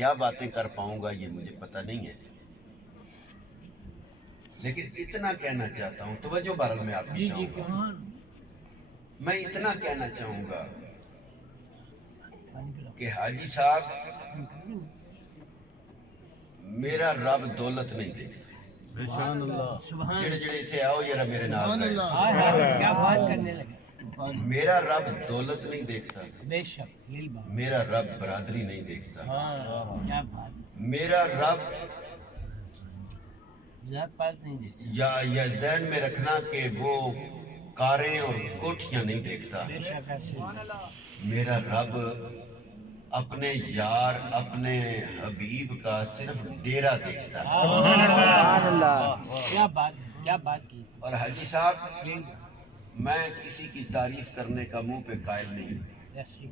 کیا باتیں کر پاؤں گا یہ مجھے پتہ نہیں ہے، لیکن اتنا کہنا چاہتا ہوں، توجہ بہرحال میں آپ کی چاہوں گا، میں اتنا کہنا چاہوں گا کہ حاجی صاحب میرا رب دولت نہیں دیکھتا۔ سبحان اللہ، جڑے جڑے اتھے آؤ ذرا میرے نال رہے، کیا بات کرنے لگے، میرا رب دولت نہیں دیکھتا، بے شک یہی بات، میرا رب برادری نہیں دیکھتا، ہاں کیا بات، میرا رب ذات پات نہیں دیتی، یا ذہن میں رکھنا کہ وہ کاریں اور کوٹھیاں نہیں دیکھتا، بے شک ایسے، میرا رب اپنے یار اپنے حبیب کا صرف ڈیرا دیکھتا ہے۔ سبحان اللہ، کیا بات، کیا بات کی، اور حاجی صاحب میں کسی کی تعریف کرنے کا منہ پہ قائل نہیں ہوں، ایسی،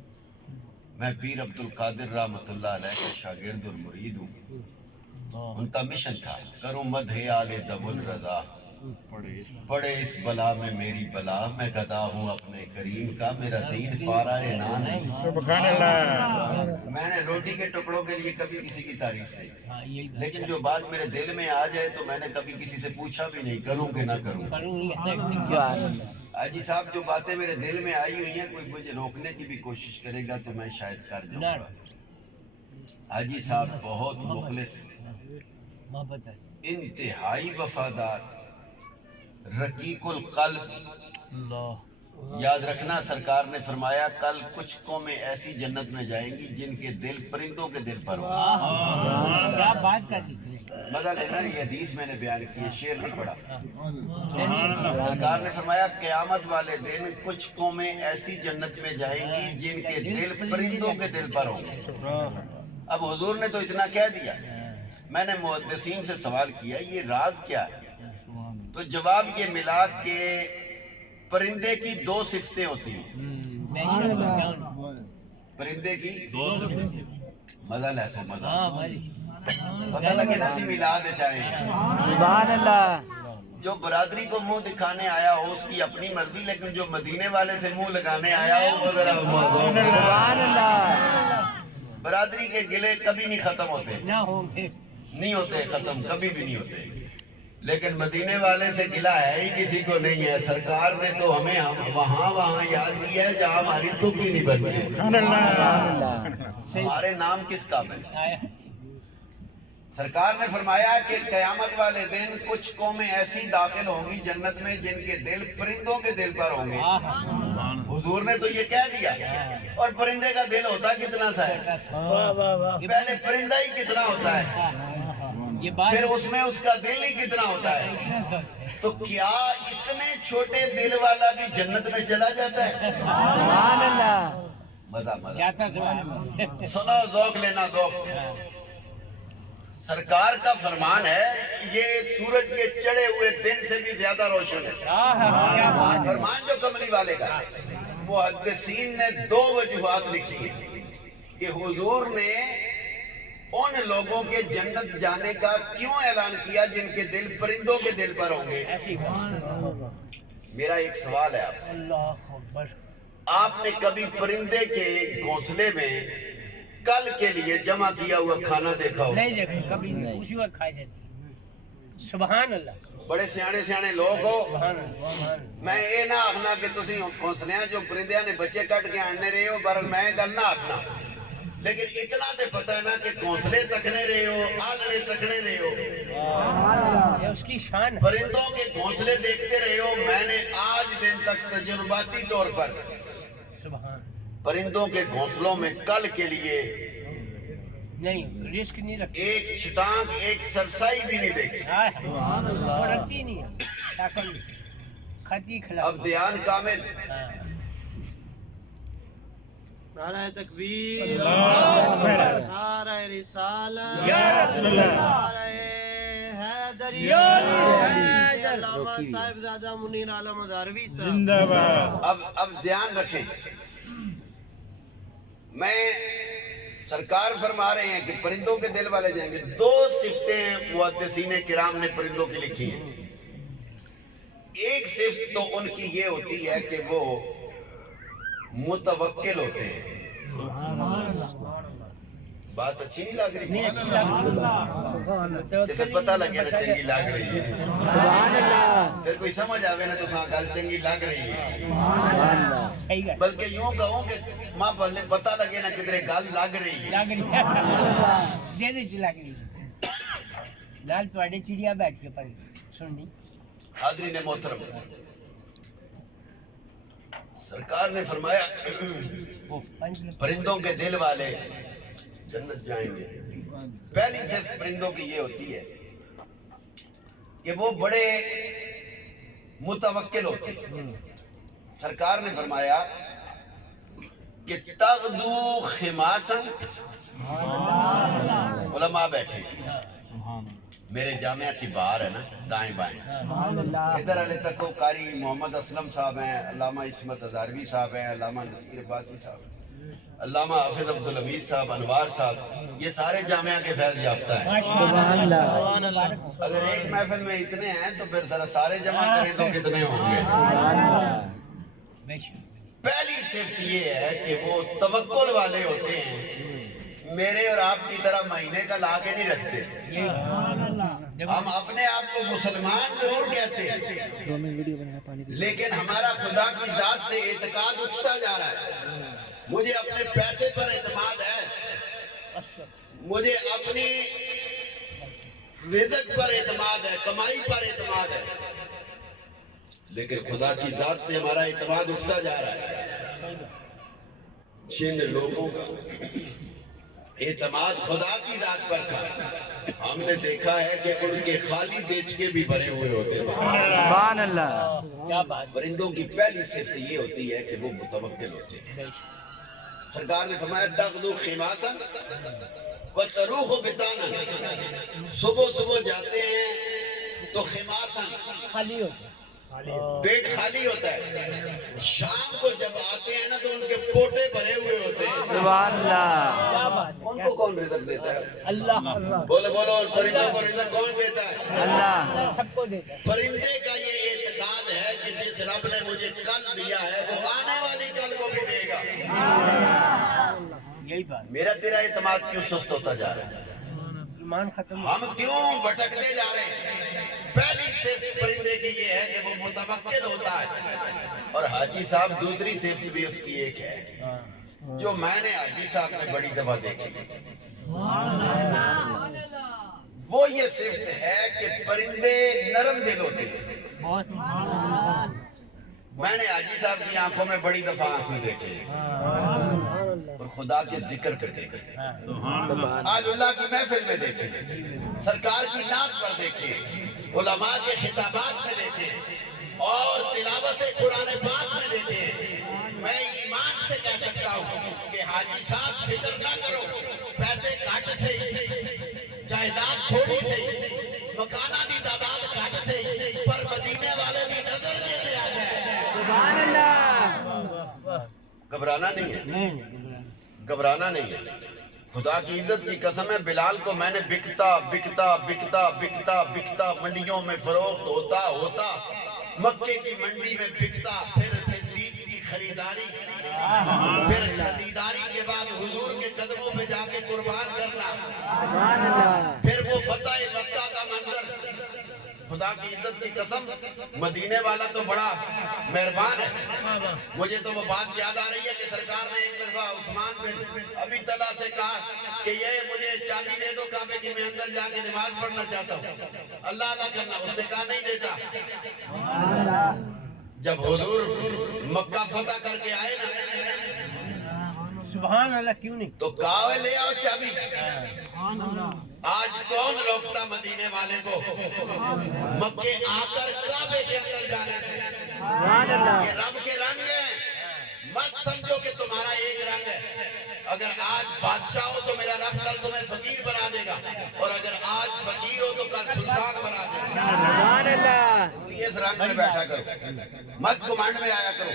میں پیر عبد القادر رحمۃ اللہ علیہ کا شاگرد اور مرید ہوں، ان کا مشن تھا کروں مدح آل دب الرضا، پڑے اس بلا میں میری بلا، میں گدا ہوں اپنے کریم کا، میرا دین پارا نہ نہیں۔ سبحان اللہ، میں نے روٹی کے ٹکڑوں کے لیے کبھی کسی کی تعریف نہیں کی، ہاں یہی بات، لیکن جو بات میرے دل میں آ جائے تو میں نے کبھی کسی سے پوچھا بھی نہیں کروں کہ نہ کروں۔ حاجی صاحب جو باتیں میرے دل میں آئی ہوئی ہیں، کوئی مجھے روکنے کی بھی کوشش کرے گا تو میں شاید کر جاؤں گا۔ حاجی صاحب بہت مخلص، محبت ہے، انتہائی وفادار، رقیق القلب۔ اللہ، یاد رکھنا سرکار نے فرمایا کل کچھ قومیں ایسی جنت میں جائیں گی جن کے دل پرندوں کے دل پر ہوں۔ کیا بات کر دی، مزہ لینا، یہ حدیث میں نے بیان کی ہے، شعر نہیں پڑھا۔ سرکار نے فرمایا قیامت والے دن کچھ قومیں ایسی جنت میں جائیں گی جن کے دل پرندوں کے دل پر ہوں گے۔ اب حضور نے تو اتنا کہہ دیا، میں نے محدثین سے سوال کیا یہ راز کیا ہے، تو جواب یہ ملا کہ پرندے کی دو صفتیں ہوتی ہیں، بے شک، پرندے کی دو صفتیں، مزہ لے سو مزہ، ہاں بھائی، پتہ لگے نا سی میلاد چاہے سبحان اللہ، جو برادری کو منہ دکھانے آیا ہو اس کی اپنی مرضی، لیکن جو مدینے والے سے منہ لگانے آیا ہو وہ ذرا سبحان اللہ، برادری کے گلے کبھی نہیں ختم ہوتے، نہ ہوں گے، نہیں ہوتے ختم، کبھی بھی نہیں ہوتے، لیکن مدینے والے سے گلہ ہے ہی کسی کو نہیں ہے۔ سرکار نے تو ہمیں وہاں یاد کیا ہے جہاں ہماری تکی نہیں بنتی، سبحان اللہ، ہمارے نام کس قابل ہے؟ آیا، سرکار نے فرمایا کہ قیامت والے دن کچھ قومیں ایسی داخل ہوں گی جنت میں جن کے دل پرندوں کے دل پر ہوں گے۔ حضور نے تو یہ کہہ دیا، اور پرندے کا دل ہوتا کتنا سا ہے، پہلے پرندہ ہی کتنا ہوتا ہے، یہ بات، پھر اس میں اس کا دل ہی کتنا ہوتا ہے، تو کیا اتنے چھوٹے دل والا بھی جنت میں چلا جاتا ہے؟ سبحان اللہ، مزہ مزہ، کیا تھا سوال، سنو ذوق لینا ذوق۔ سرکار کا فرمان ہے یہ سورج کے چڑھے ہوئے دن سے بھی زیادہ روشن ہے، کیا بات، فرمان جو کملی والے کا ہے۔ محدثین نے دو وجوہات لکھی ہیں کہ حضور نے ان لوگوں کے جنت جانے کا کیوں اعلان کیا جن کے دل پرندوں کے دل پر ہوں گے۔ ایسی بات، میرا ایک سوال ہے آپ سے، اللہ اکبر، آپ نے کبھی پرندے کے گھونسلے میں کل کے لیے جمع کیا ہوا کھانا دیکھا ہو؟ نہیں دیکھیں کبھی نہیں، اسی وقت کھائی جاتی، سبحان اللہ، بڑے سیانے لوگ ہو، سبحان اللہ، سبحان اللہ، میں یہ نہ آخنا کہ تسی گھونسلیاں جو پرندیاں نے بچے کٹ کے آنے رہے ہو، پر میں گل نہ آخنا، لیکن اتنا تے پتہ ہے نا کہ گھونسلے تکنے رہے ہو، آلنے تکنے رہے ہو، یہ اس کی شان ہے، پرندوں کے گھونسلے دیکھتے رہے ہو۔ میں نے آج دن تک تجرباتی طور پر سبحان، پرندوں کے گھونسلوں میں کل کے لیے نہیں رسک نہیں رکھتی، ایک چھٹانک ایک سرسائی بھی نہیں دیکھی۔ وہ رکھتی نہیں ہے، طاقت کھاتی کھلا، اب دیان کامل، نعرہ تکبیر، اللہ اکبر، نعرہ رسالت، یا رسول اللہ، نعرہ حیدری، علامہ صاحب زادہ منیر عالم اداروی صاحب، زندہ باد، اب دھیان رکھیں، میں سرکار فرما رہے ہیں کہ پرندوں کے دل والے جائیں گے۔ دو صفتیں محدثین کرام نے پرندوں کی لکھی ہیں، ایک صفت تو ان کی یہ ہوتی ہے کہ وہ متوکل ہوتے ہیں، بات اچھی نہیں لگ رہی؟ نہیں اچھی لگ تو پھر پتہ لگے نا چنگی لگ رہی ہے، سبحان اللہ پھر کوئی سمجھ آوے نا تو ساں گل چنگی لگ رہی ہے، سبحان اللہ صحیح گل بلکہ یوں کہوں کہ ماں پہلے پتہ لگے نا کدھر گل لگ رہی ہے۔ لگ رہی ہے دے چ لگ رہی لال تواڈے چڑیا بیٹھ کے پڑھی سننی حاضرین محترم، سرکار نے فرمایا وہ پنج لوگ پرندوں کے دل والے جنت جائیں گے۔ پہلی صرف پرندوں کی یہ ہوتی ہے کہ وہ بڑے متوکل ہوتے ہیں۔ سرکار نے فرمایا کہ تغدو خماسا، علماء بیٹھے میرے جامعہ کی باہر ہے نا دائیں بائیں، ادھر والے تک وہ قاری محمد اسلم صاحب ہیں، علامہ عصمت ہزاروی صاحب ہیں، علامہ نصیر عباسی صاحب ہیں، علامہ حافظ عبدالحمید صاحب، انوار صاحب، یہ سارے جامعہ کے فیض یافتہ ہیں۔ سبحان اللہ اگر ایک محفل میں اتنے ہیں تو پھر ذرا سارے جمع کریں تو کتنے ہوں گے؟ بے شک پہلی صفت یہ ہے کہ وہ توکل والے ہوتے ہیں، میرے اور آپ کی طرح مہینے کا لا کے نہیں رکھتے۔ ہم اپنے آپ کو مسلمان ضرور کہتے ہیں لیکن ہمارا خدا کی ذات سے اعتقاد اٹھتا جا رہا ہے۔ مجھے اپنے پیسے پر اعتماد ہے، مجھے اپنی رزق پر اعتماد ہے، کمائی پر اعتماد ہے، لیکن خدا کی ذات سے ہمارا اعتماد اٹھتا جا رہا ہے۔ جن لوگوں کا اعتماد خدا کی ذات پر تھا، ہم نے دیکھا ہے کہ ان کے خالی دیچکے بھی بھرے ہوئے ہوتے تھے۔ سبحان اللہ کیا بات پرندوں کی پہلی صفت یہ ہوتی ہے کہ وہ متوکل ہوتے ہیں۔ سرکار نے فرمایا تغدو خماسا وتروح بطانا، صبح صبح جاتے ہیں تو خماسا خالی ہوتا پیٹ خالی ہوتا ہے، شام کو جب آتے ہیں نا تو ان کے پوٹے بھرے ہوئے ہوتے ہیں۔ سبحان اللہ کیا بات ہے ان کو کون رزق دیتا ہے؟ اللہ بولو بولو، پرندوں کو رزق کون دیتا ہے؟ اللہ سب کو دیتا ہے پرندے کا یہ اعتقاد ہے کہ جس رب نے مجھے کل دیا ہے وہ آنے والی کل کو بھی دے گا۔ یہی بات میرا تیرا اعتماد کیوں سست ہوتا جا رہا ہے؟ ایمان ختم ہم کیوں بھٹکتے جا رہے ہیں؟ پہلی صفت پرندے کی یہ ہے کہ وہ متوکل ہوتا ہے، اور حاجی صاحب دوسری صفت بھی اس کی ایک ہے جو میں نے حاجی صاحب میں بڑی دفعہ دیکھی، وہ یہ صفت ہے کہ پرندے نرم دل ہوتے ہیں۔ بہت میں نے حاجی صاحب کی آنکھوں میں بڑی دفعہ آنسو دیکھے اور خدا کے ذکر پہ دیکھے، آج اللہ کی محفل میں دیکھے، سرکار کی نعت پر دیکھے، علماء کے خطابات میں دیکھے اور تلاوت قرآن پاک میں دیکھے۔ میں ایمان سے کہہ سکتا ہوں کہ حاجی صاحب فکر نہ کرو، پیسے کاٹ سے جائیداد تھوڑی سے مکانہ دی تعداد کاٹ سے، پر مدینے والے دی نظر دے آ جائے۔ سبحان اللہ گھبرانا نہیں ہے، گھبرانا نہیں ہے۔ خدا کی عزت کی قسم ہے، بلال کو میں نے بکتا بکتا بکتا بکتا بکتا منڈیوں میں فروخت ہوتا ہوتا مکے کی منڈی میں بکتا، پھر صدیق کی خریداری، پھر خریداری کے بعد حضور کے قدموں پہ جا کے قربان کرنا، سبحان اللہ پھر وہ فتح مکہ کا منظر۔ خدا کی عزت کی قسم، مدینے والا تو بڑا مہربان ہے۔ مجھے تو وہ بات یاد آ رہی ہے کہ سرکار نے ایک دفعہ عثمان بن ابی طلحہ سے کہا کہ یہ مجھے چابی دے دو کعبے کی، میں اندر جا کے نماز پڑھنا چاہتا ہوں، اللہ اللہ کرنا۔ اس نے کہا نہیں دیتا۔ جب حضور مکہ فتح کر کے آئے نا سبحان اللہ کیوں نہیں تو کہا لے آؤ چابی۔ آج کون روکتا مدینے والے کو مکے آ کر کعبے کے اندر جانے سے؟ سبحان اللہ یہ رب کے رنگ ہیں، مت سمجھو کہ تمہارا ایک رنگ ہے۔ اگر آج بادشاہ ہو تو میرا رب کل تمہیں فقیر بنا دے گا، اور اگر آج فقیر ہو تو کل سلطان بنا دے گا۔ سبحان اللہ اس لیے اس رنگ میں بیٹھا کرو، مت گھمنڈ میں آیا کرو۔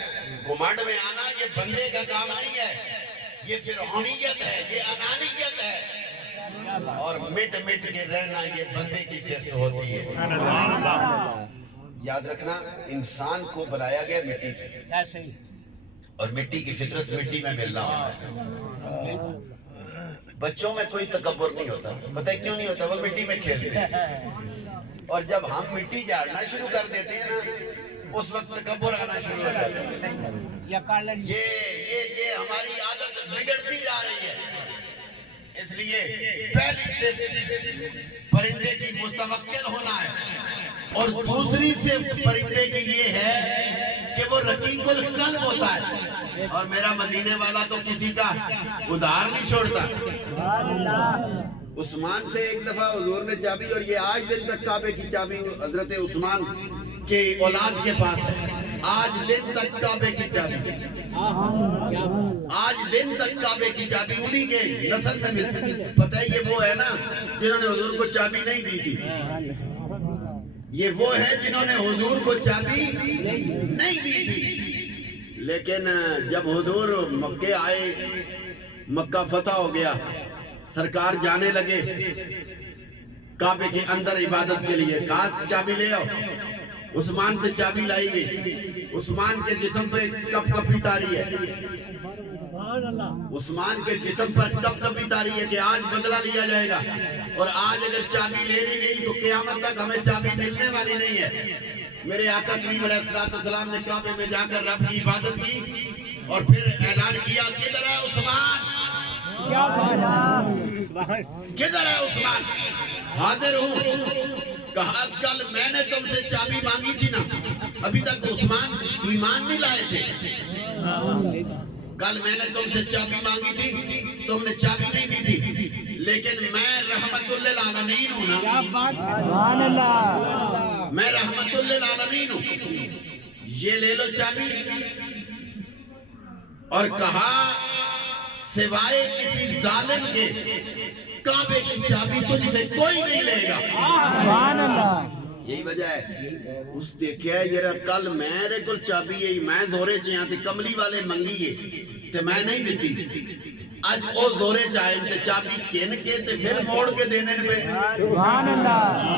گھمنڈ میں آنا یہ بندے کا کام نہیں ہے، یہ فرعونیت ہے، یہ انانیت ہے، اور مٹ مٹ کے رہنا یہ بندے کی صفت ہوتی ہے۔ یاد رکھنا، انسان کو بنایا گیا مٹی سے، ایسے ہی اور مٹی کی فطرت مٹی میں ملنا ہوتا ہے۔ بچوں میں کوئی تکبر نہیں ہوتا. پتہ ہے کیوں نہیں ہوتا؟ وہ مٹی میں کھیلتے ہیں. اور جب ہم مٹی جھاڑنا شروع کر دیتے ہیں نا اس وقت تکبر آنا شروع ہو جاتا ہے. یا کالر یہ ہماری عادت بگڑتی جا رہی ہے. اس لیے پہلی صفت پرندے کی متوکل ہونا ہے اور دوسری صفت پرندے کی یہ ہے کہ وہ رقیق القلب ہوتا ہے. اور میرا مدینے والا تو کسی کا ادھار نہیں چھوڑتا. عثمان سے ایک دفعہ حضور نے چابی، اور یہ آج دن تک کعبے کی چابی حضرت عثمان کے اولاد کے پاس ہے. آج دن تک کعبے کی چابی، آج دن تک کعبے کی چابی انہی کے نسل میں ملتی. پتہ ہے یہ وہ ہے نا جنہوں نے حضور کو چابی نہیں دی تھی. یہ وہ ہے جنہوں نے حضور کو چابی نہیں دی تھی. لیکن جب حضور مکے آئے، مکہ فتح ہو گیا، سرکار جانے لگے کعبے کے اندر عبادت کے لیے. کہا چابی لے آؤ. عثمان سے چابی لائی گئی. عثمان کے جسم پہ کپ کپی تاری ہے. عثمان کے جسم پر کپ کپی تاری ہے کہ آج بدلہ لیا جائے گا. اور آج اگر چابی لے لی گئی تو قیامت تک ہمیں چابی ملنے والی نہیں ہے. میرے آقا کریم علیہ السلام نے کعبے میں جا کر رب کی عبادت کی اور پھر اعلان کیا کدھر ہے عثمان؟ کدھر ہے عثمان؟ حاضر ہوں. کہا کل میں نے تم سے چابی مانگی تھی نا، ابھی تک عثمان ایمان نہیں لائے تھے. کل میں نے تم سے چابی مانگی تھی، تم نے چابی نہیں دی تھی. لیکن میں رحمت للعالمین ہوں نا، میں رحمت للعالمین ہوں. یہ لے لو چابی. اور کہا سوائے کسی ظالم کے کعبے کی چابی تجھ سے کوئی نہیں لے گا. یہی وجہ ہے اس دیکھیا یہ کل میرے کل چابی ہے، میں زورے چاہاں تے کملی والے منگی ہے تے میں نہیں دیتی. آج او زورے چاہیں تے چابی کن کے تے پھر موڑ کے دینے پہ،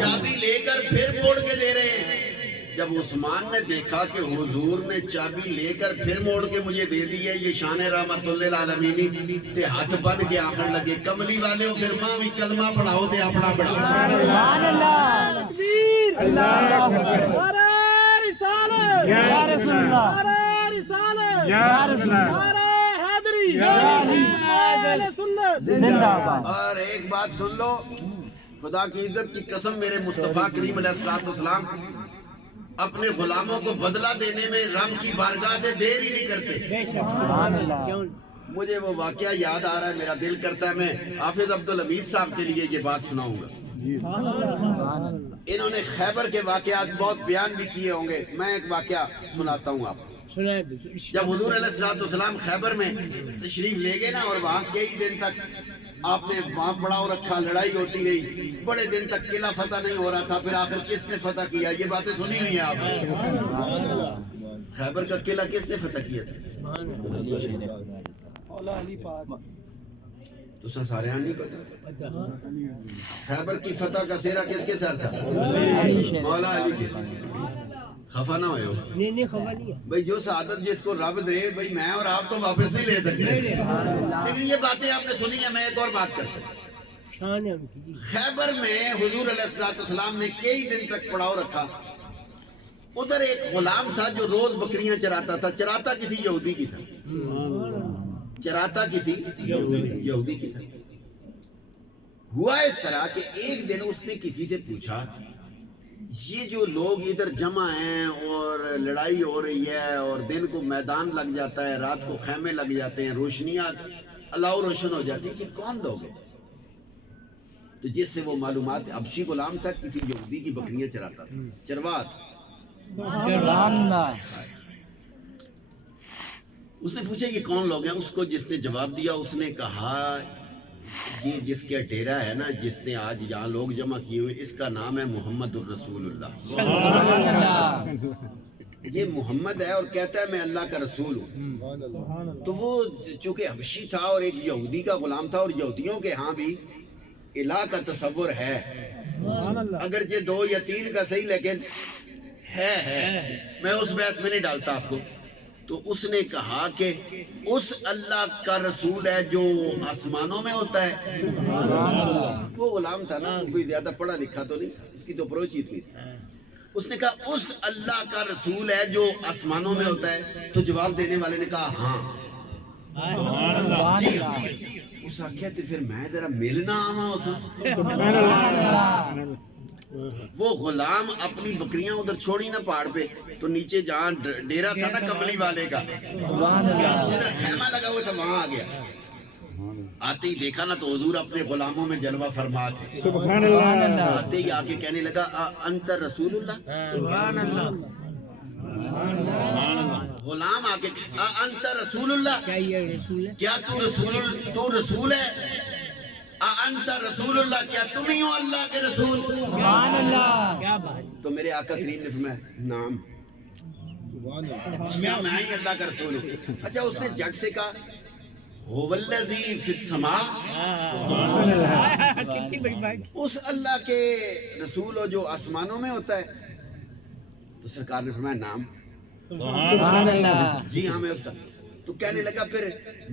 چابی لے کر پھر موڑ کے دے رہے ہیں. جب عثمان نے دیکھا کہ حضور نے چابی لے کر پھر موڑ کے مجھے دے دی ہے، یہ شان رحمت للعالمین تے ہاتھ بن کے آخر لگے کملی والے ہو پھر ماں بھی کلمہ پڑھاؤ تے اپنا پڑھاؤ. اور ایک بات سن لو، خدا کی عزت کی قسم، میرے مصطفیٰ کریم علیہ السلام اپنے غلاموں کو بدلہ دینے میں رب کی بارگاہ سے دیر ہی نہیں کرتے. مجھے وہ واقعہ یاد آ رہا ہے، میرا دل کرتا ہے میں حافظ عبدالحمید صاحب کے لیے یہ بات سناؤں گا. انہوں نے خیبر کے واقعات بہت بیان بھی کیے ہوں گے. میں ایک واقعہ سناتا ہوں آپ کو. جب حضور علیہ السلام خیبر میں تشریف لے گئے نا، اور وہاں کئی دن تک آپ نے وہاں پڑاؤ رکھا، لڑائی ہوتی رہی، بڑے دن تک قلعہ فتح نہیں ہو رہا تھا. پھر آخر کس نے فتح کیا؟ یہ باتیں سنی ہوئی ہیں آپ نے. خیبر کا قلعہ کس نے فتح کیا تھا؟ تو سارے نہیں پتا. خیبر کی فتح کا سہرا کس کے سر تھا؟ مولا علی کے. خفا نہ ہوئے ہو بھائی، جو سعادت جس کو رب دے بھائی میں اور آپ تو واپس نہیں لے سکتے. لیکن یہ باتیں آپ نے سنی ہیں. میں ایک اور بات کرتا ہوں. خیبر میں حضور علیہ السلام نے کئی دن تک پڑاؤ رکھا. ادھر ایک غلام تھا جو روز بکریاں چراتا تھا. چراتا کسی یہودی کی تھا. چراتا کسی یہودی کی تھا. ہوا اس طرح کہ ایک دن اس نے کسی سے پوچھا یہ جو لوگ ادھر جمع ہیں اور لڑائی ہو رہی ہے اور دن کو میدان لگ جاتا ہے، رات کو خیمے لگ جاتے ہیں، روشنیاں اللہ روشن ہو جاتی ہیں، یہ کون لوگ ہیں؟ تو جس سے وہ معلومات، حبشی غلام تھا، کسی یہودی کی بکریاں چراتا تھا، چروات. اس نے پوچھا یہ کون لوگ ہیں؟ اس کو جس نے جواب دیا اس نے کہا یہ جس کے ڈیرا ہے نا، جس نے آج یہاں لوگ جمع کیے ہوئے، اس کا نام ہے محمد الرسول اللہ. یہ محمد ہے اور کہتا ہے میں اللہ کا رسول ہوں. تو وہ چونکہ حبشی تھا اور ایک یہودی کا غلام تھا، اور یہودیوں کے ہاں بھی الہ کا تصور ہے، اگرچہ 2 یا 3 کا صحیح لیکن ہے. میں اس بحث میں نہیں ڈالتا آپ کو. تو اس نے کہا کہ اس اللہ کا رسول ہے جو آسمانوں میں ہوتا ہے. وہ غلام تھا نا, کوئی زیادہ پڑھا لکھا تو نہیں, اس کی تو اپروچ ہی تھی. اس نے کہا اس اللہ کا رسول ہے جو آسمانوں میں ہوتا ہے. تو جواب دینے والے نے کہا ہاں. جی ہاں. اس آخیا تو پھر میں ذرا ملنا آواں اس. وہ غلام اپنی بکریاں ادھر چھوڑی نا پہاڑ پہ, تو نیچے جہاں ڈیرا تھا نا کملی والے کا, جدھر خیمہ لگا ہوا تھا وہاں آ گیا. آتے ہی دیکھا نا تو حضور اپنے غلاموں میں جلوہ فرما تھے. سبحان اللہ. آتے ہی آ کے کہنے لگا انت رسول اللہ. غلام آ کے انت رسول اللہ, کیا یہ رسول ہے؟ کیا تو رسول ہے. انت رسول اللہ, کیا تم ہی ہو اللہ کے رسول. سبحان اللہ. کیا بات. تو میرے آقا کریم نے فرمایا نام, کیا میں ہی اللہ کا رسول ہوں. اچھا اس نے جگ سے کہا هو الذی فی السماء, کتنی بڑی بات. اس اللہ کے رسول ہو جو آسمانوں میں ہوتا ہے. تو سرکار نے فرمایا نام. سبحان اللہ. جی ہاں میں اس کا. تو کہنے لگا پھر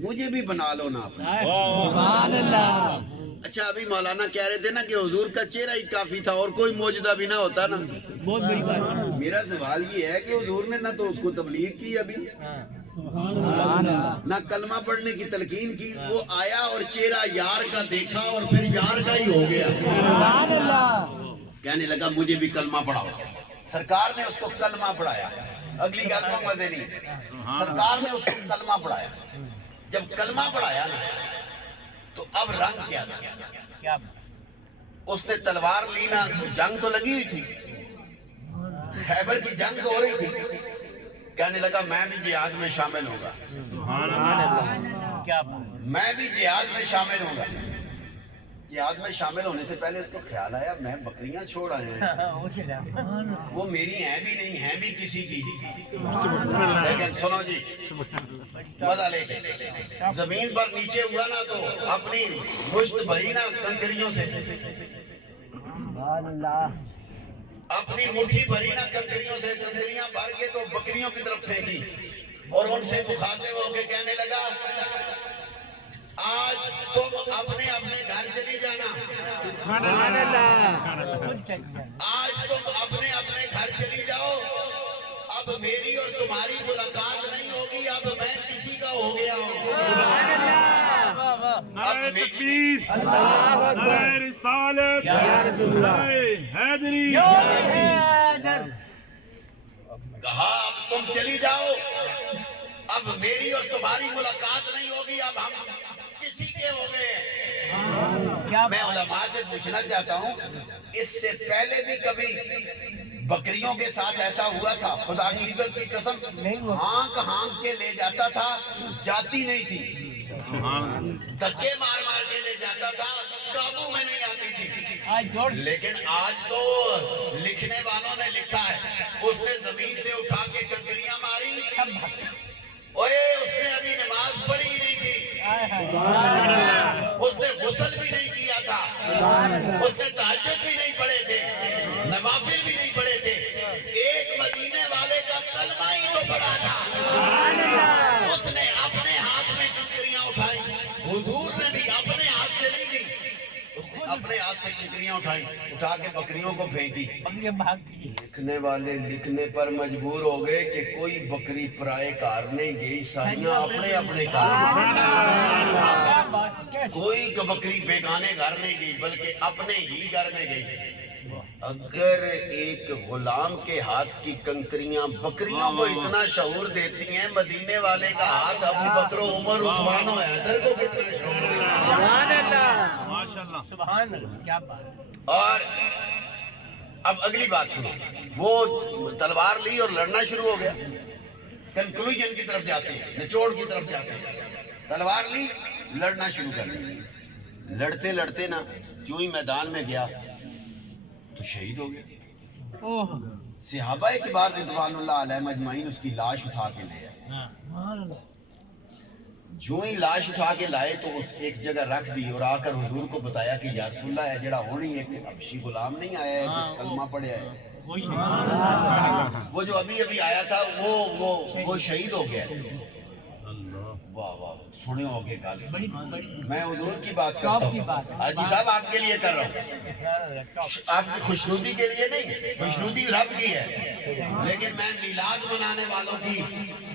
مجھے بھی بنا لو نا. سبحان اللہ. اچھا ابھی مولانا کہہ رہے تھے نا کہ حضور کا چہرہ ہی کافی تھا اور کوئی معجزہ بھی نہ ہوتا نا. بہت بڑی بات. میرا سوال یہ ہے کہ حضور نے نہ تو اس کو تبلیغ کی ابھی, سبحان اللہ. نہ کلمہ پڑھنے کی تلقین کی. وہ آیا اور چہرہ یار کا دیکھا اور پھر یار کا ہی ہو گیا. سبحان اللہ. کہنے لگا مجھے بھی کلمہ پڑھاؤ. سرکار نے اس کو کلمہ پڑھایا. اگلی گل کو مزے نہیں, سرکار نے اس کو کلمہ پڑھایا. جب کلمہ پڑھایا نا تو اب رنگ کیا تھا. کیا بات. اس نے تلوار لی نا, تو جنگ تو لگی ہوئی تھی, خیبر کی جنگ تو ہو رہی تھی. کہنے لگا میں بھی جہاد میں شامل ہوگا. کیا بات. میں بھی جہاد میں شامل ہوں گا. جہاد میں شامل ہونے سے پہلے اس کو خیال آیا میں بکریاں چھوڑ آئے ہیں, وہ میری ہیں بھی نہیں, ہیں بھی کسی کی. لیکن سنو جی مزہ لے کے زمین پر نیچے ہوا نا تو اپنی مشت بھری نا کنکریوں سے, سبحان اللہ. اپنی مٹھی بھری نا کنکریوں سے. کنکریاں بھر کے تو بکریوں کی طرف پھینکی اور ان سے مخاطب ہو کے کہنے لگا آج تم اپنے اپنے گھر چلی جانا. سبحان اللہ. آج تم اپنے اپنے گھر چلی جاؤ. اب میری اور تمہاری ملاقات نہیں ہوگی, اب میں کسی کا ہو گیا ہوں. نعرہ تکبیر, نعرہ رسالت, نعرہ حیدری. کہا اب تم چلی جاؤ, اب میری اور تمہاری ملاقات نہیں ہوگی, اب ہم کسی کے ہو گئے. میں علماء سے پوچھنا چاہتا ہوں اس سے پہلے بھی کبھی بکریوں کے ساتھ ایسا ہوا تھا؟ خدا کی عزت کی قسم ہانک ہانک کے لے جاتا تھا, جاتی نہیں تھی. دھکے مار مار کے لے جاتا تھا, قابو میں نہیں آتی تھی. لیکن آج تو لکھنے والوں نے لکھا ہے اس نے زمین سے اٹھا کے کنکریاں ماری. اوے اس نے ابھی نماز پڑھی نہیں تھی, اس نے غسل بھی نہیں کیا تھا, اس نے تہجد بھی نہیں پڑھے تھے, نوافل بھی نہیں پڑھے تھے. ایک مدینے والے کا کلمہ ہی تو پڑھا تھا. اس نے اپنے ہاتھ میں کنکریاں اٹھائی. حضور نے بھی اپنے ہاتھ سے نہیں دی, اس نے اپنے ہاتھ سے کنکریاں اٹھائی, اٹھا کے بکریوں کو پھینکی. لکھنے والے لکھنے پر مجبور ہو گئے کہ کوئی بکری پرائے کار نہیں گئی, ساریاں اپنے اپنے کار. کوئی بکری بیگانے گھر نہیں گئی بلکہ اپنے ہی گھر میں گئی. اگر ایک غلام کے ہاتھ کی کنکریاں بکریوں کو اتنا شعور دیتی ہیں, مدینے والے کا ہاتھ ابو بکر و عمر عثمان و حیدر کو کتنا شعور دیتی ہیں. سبحان اللہ. ماشاءاللہ. سبحان اللہ. کیا بات. اور اب اگلی بات سنو, وہ تلوار لی اور لڑنا شروع ہو گیا. کنکلوژن کی طرف جاتے ہیں, نچوڑ کی طرف جاتے ہیں. تلوار لی, لڑنا شروع کر دیا. لڑتے لڑتے نا جو ہی میدان میں گیا تو شہید ہو گیا. صحابہ کبار رضوان اللہ علیہ مجمعین اس کی لاش اٹھا کے لے آئے. جو ہی لاش اٹھا کے لائے تو اس ایک جگہ رکھ دی اور آ کر حضور کو بتایا کہ یا رسول اللہ ہے جڑا ہونی ہے کہ حبشی غلام نہیں آیا ہے, کچھ کلمہ پڑھیا ہے. وہ جو ابھی ابھی آیا تھا وہ شہید ہو گیا. واہ واہ سنے ہو گے گالے. میں حضور کی بات کرتا ہوں. حاجی صاحب آپ کے لیے کر رہا ہوں, آپ کی خوشنودی کے لیے نہیں, خوشنودی رب کی ہے, لیکن میں میلاد منانے والوں کی